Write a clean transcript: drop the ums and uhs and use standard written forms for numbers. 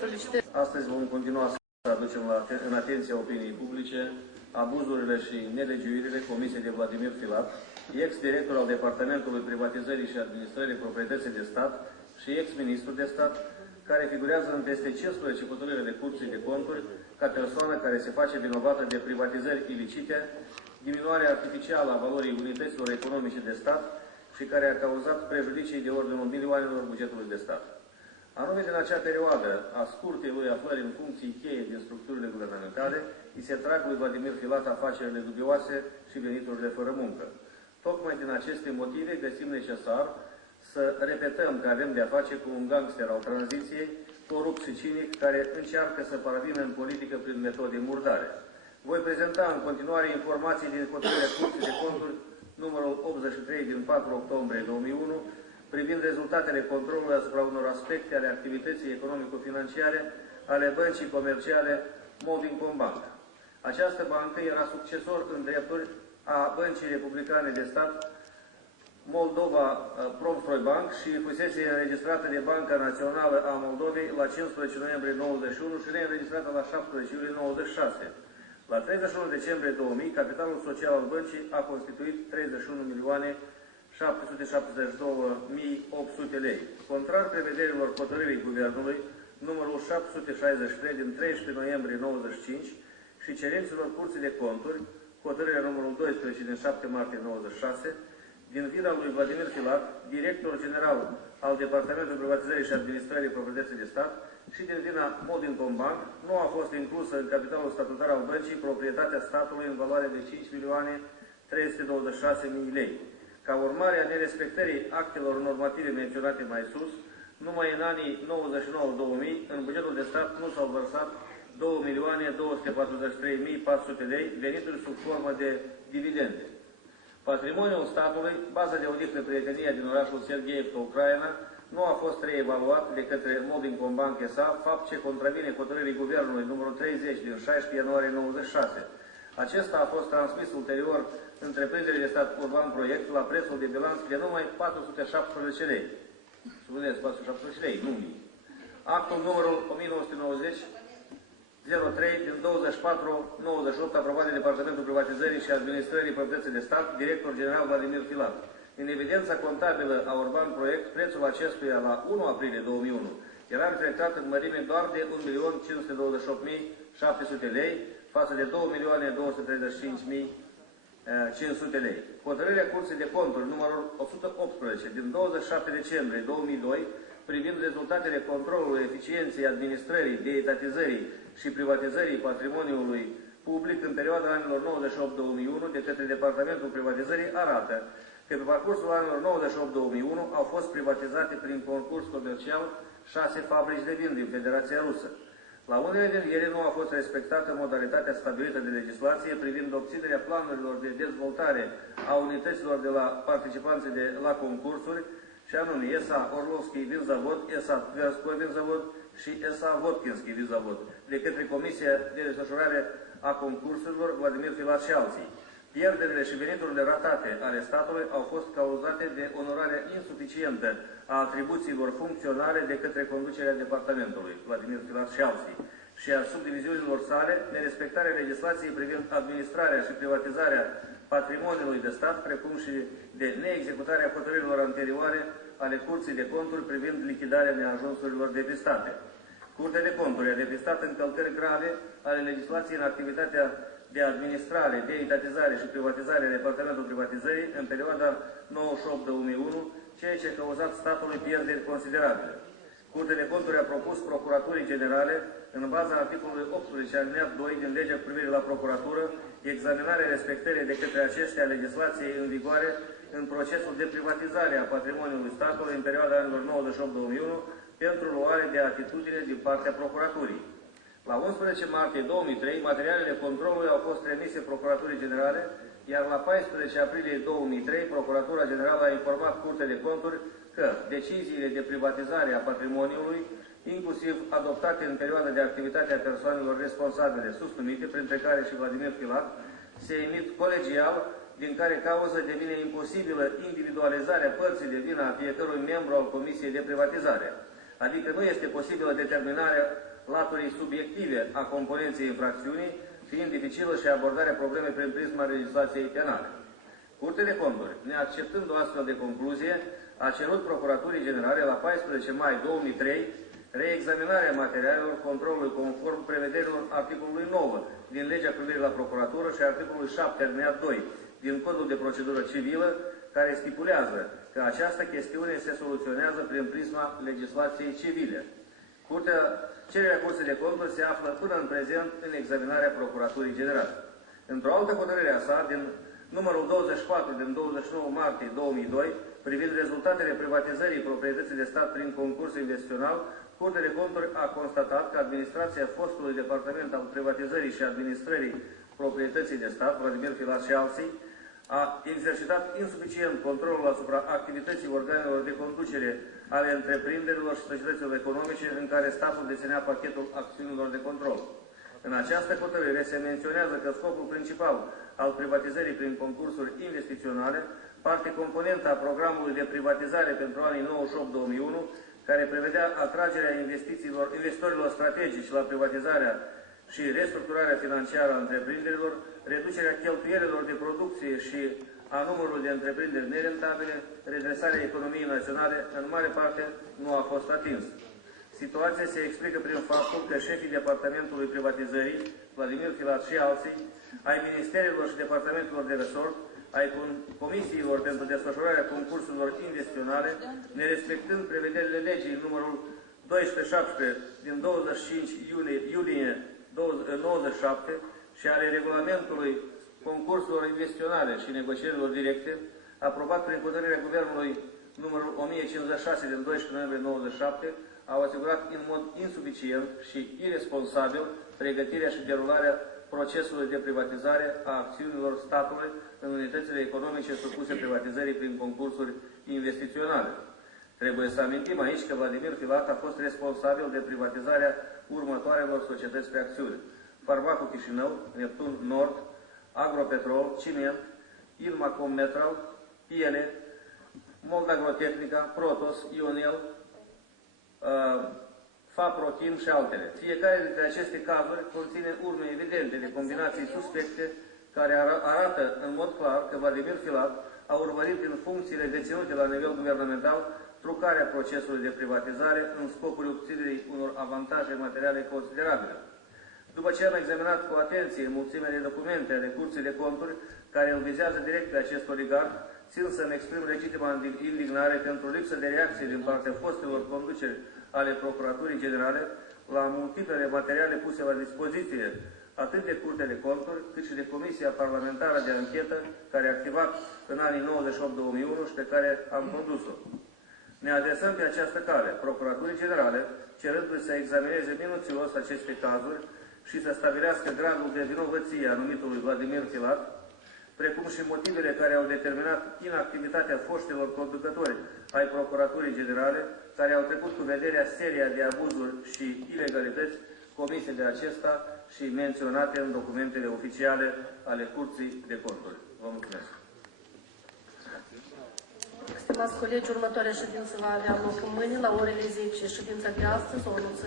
solicitări. Astăzi vom continua să aducem în atenția opiniei publice abuzurile și nelegiuirile comise de Vladimir Filat, ex-director al Departamentului Privatizării și Administrării Proprietății de Stat și ex-ministru de stat, care figurează în peste 15 hotărâri de Curții de Conturi ca persoană care se face vinovată de privatizări ilicite, diminuarea artificială a valorii unităților economice de stat și care a cauzat prejudicii de ordinul milioanelor bugetului de stat. Anume, din acea perioadă a scurtei lui aflări în funcții cheie din structurile guvernamentale, îi se trag lui Vladimir Filat afacerile dubioase și veniturile fără muncă. Tocmai din aceste motive găsim necesar să repetăm că avem de-a face cu un gangster al tranziției, corupt și cinic, care încearcă să paravină în politică prin metode murdare. Voi prezenta în continuare informații din hotărârea Curții de Conturi numărul 83 din 4 octombrie 2001, privind rezultatele controlului asupra unor aspecte ale activității economico-financiare ale băncii comerciale Moldinkombank. Această bancă era succesor în drepturi a băncii republicane de stat Moldova Pромстройбанк și fusese înregistrată de Banca Națională a Moldovei la 15 noiembrie 1991 și reînregistrată la 17 iulie 1996. La 31 decembrie 2000, capitalul social al băncii a constituit 31.772.800 lei. Contrar prevederilor hotărârii Guvernului, numărul 763 din 13 noiembrie 1995 și cerințelor Curții de Conturi, hotărârea numărul 12 din 7 martie 1996, din vina lui Vladimir Filat, director general al Departamentului Privatizării și Administrării Proprietății de Stat, și din vina Moldinkombank, nu a fost inclusă în capitalul statutar al băncii proprietatea statului în valoare de 5.326.000 lei. Ca urmare a nerespectării actelor normative menționate mai sus, numai în anii 99-2000, în bugetul de stat nu s-au vărsat 2.243.400 lei, venituri sub formă de dividende. Patrimoniul statului, baza de odihnă Prietenia din orașul Sergeievka, Ucraina, nu a fost reevaluat de către Moldinkombank S.A., fapt ce contravine hotărârii Guvernului numărul 30 din 16 ianuarie 96. Acesta a fost transmis ulterior întreprinderii de stat Urban Proiect la prețul de bilanț de numai 417 lei. Spuneți, 417 lei, nu mii. Actul numărul 1990 03 din 24/98 aprobat de Departamentul Privatizării și Administrării Proprietății de Stat, director general Vladimir Filat. În evidența contabilă a Urban Proiect, prețul acestuia la 1 aprilie 2001 era reflectat în mărime doar de 1.528.700 lei față de 2.235.500 lei. Hotărârea Curții de Conturi numărul 118 din 27 decembrie 2002 privind rezultatele controlului eficienței administrării, de-etatizării și privatizării patrimoniului public în perioada anilor 98-2001 de către Departamentul Privatizării arată că pe parcursul anilor 98-2001 au fost privatizate prin concurs comercial 6 fabrici de vin din Federația Rusă. La unele din ele nu a fost respectată modalitatea stabilită de legislație privind obținerea planurilor de dezvoltare a unităților de la participanții la concursuri, și anume ESA Orlovski Vinzavod, ESA Tverskoi Vinzavod și ESA Vodkinski Vinzavod, de către Comisia de Desfășurare a Concursurilor Vladimir Filat și alții. Pierderile și veniturile ratate ale statului au fost cauzate de onorarea insuficientă a atribuțiilor funcționale de către conducerea departamentului, Vladimir Filat și alții, și a subdiviziunilor sale, nerespectarea legislației privind administrarea și privatizarea patrimoniului de stat, precum și de neexecutarea hotărârilor anterioare ale Curții de Conturi privind lichidarea neajunsurilor depistate. Curtea de Conturi a depistat încălcări grave ale legislației în activitatea de administrare, de-etatizare și privatizare a Departamentului Privatizării în perioada 98-2001, ceea ce a cauzat statului pierderi considerabile. Curtea de Conturi a propus Procuraturii Generale, în baza articolului 18 alineat 2 din legea cu privire la procuratură, examinarea respectării de către aceștia a legislației în vigoare în procesul de privatizare a patrimoniului statului în perioada anilor 98-2001 pentru luare de atitudine din partea Procuraturii. La 11 martie 2003, materialele controlului au fost trimise Procuraturii Generale, iar la 14 aprilie 2003, Procuratura Generală a informat Curtea de Conturi că deciziile de privatizare a patrimoniului, inclusiv adoptate în perioada de activitate a persoanelor responsabile susnumite, printre care și Vladimir Filat, se emit colegial, din care cauză devine imposibilă individualizarea părții de vină a fiecărui membru al Comisiei de Privatizare. adică nu este posibilă determinarea laturii subiective a componenței infracțiunii, fiind dificilă și abordarea problemei prin prisma legislației penale. Curtea de Conturi, neacceptând o astfel de concluzie, a cerut Procuraturii Generale la 14 mai 2003 reexaminarea materialelor controlului conform prevederilor articolului 9 din Legea privire la Procuratură și articolului 7 alineat 2 din Codul de Procedură Civilă, care stipulează că această chestiune se soluționează prin prisma legislației civile. Cererea Curții de Conturi se află până în prezent în examinarea Procuraturii Generale. Într-o altă hotărâre a sa, din numărul 24 din 29 martie 2002, privind rezultatele privatizării proprietății de stat prin concurs investițional, Curtea de Conturi a constatat că administrația fostului Departament al Privatizării și Administrării Proprietății de Stat, Vladimir Filat și alții, a exercitat insuficient controlul asupra activității organelor de conducere ale întreprinderilor și societăților economice în care statul deținea pachetul acțiunilor de control. În această hotărâre se menționează că scopul principal al privatizării prin concursuri investiționale, parte componentă a programului de privatizare pentru anii 98-2001, care prevedea atragerea investitorilor strategici la privatizarea și restructurarea financiară a întreprinderilor, reducerea cheltuielilor de producție și a numărului de întreprinderi nerentabile, redresarea economiei naționale, în mare parte, nu a fost atins. Situația se explică prin faptul că șefii Departamentului Privatizării, Vladimir Filat și alții, ai ministerilor și departamentelor de resort, ai comisiilor pentru desfășurarea concursurilor investiționale, nerespectând prevederile legii numărul 1217 din 25 iulie 97 și ale regulamentului concursurilor investiționale și negocierilor directe, aprobat prin hotărârea Guvernului numărul 1056 din 12 noiembrie 97, au asigurat în mod insuficient și irresponsabil pregătirea și derularea procesului de privatizare a acțiunilor statului în unitățile economice supuse privatizării prin concursuri investiționale. Trebuie să amintim aici că Vladimir Filat a fost responsabil de privatizarea următoarelor societăți pe acțiune: Farmacul Chișinău, Neptun Nord, Agropetrol, Ciment, Ilmacom Metral, Piele, Moldagro-Tehnica, Protos, Ionel, Faprochin și altele. Fiecare dintre aceste cazuri conține urme evidente de combinații suspecte care arată în mod clar că Vladimir Filat a urmărit din funcțiile deținute la nivel guvernamental trucarea procesului de privatizare în scopul obținerii unor avantaje materiale considerabile. După ce am examinat cu atenție mulțimea de documente ale Curții de Conturi care îl vizează direct pe acest oligarh, țin să-mi exprim legitima indignare pentru lipsă de reacție din partea fostelor conduceri ale Procuraturii Generale la multiplele materiale puse la dispoziție atât de Curtea de Conturi, cât și de Comisia Parlamentară de Anchetă, care a activat în anii 98-2001 și pe care am condus-o. Ne adresăm pe această cale Procuraturii Generale, cerându-i să examineze minuțios aceste cazuri și să stabilească gradul de vinovăție a numitului Vladimir Filat, precum și motivele care au determinat inactivitatea foștilor conducători ai Procuraturii Generale, care au trecut cu vederea seria de abuzuri și ilegalități comise de acesta și menționate în documentele oficiale ale Curții de Conturi. Vă mulțumesc! Stimați colegi, următoarea ședință va avea loc mâine la orele 10. Ședința de astăzi o anunță.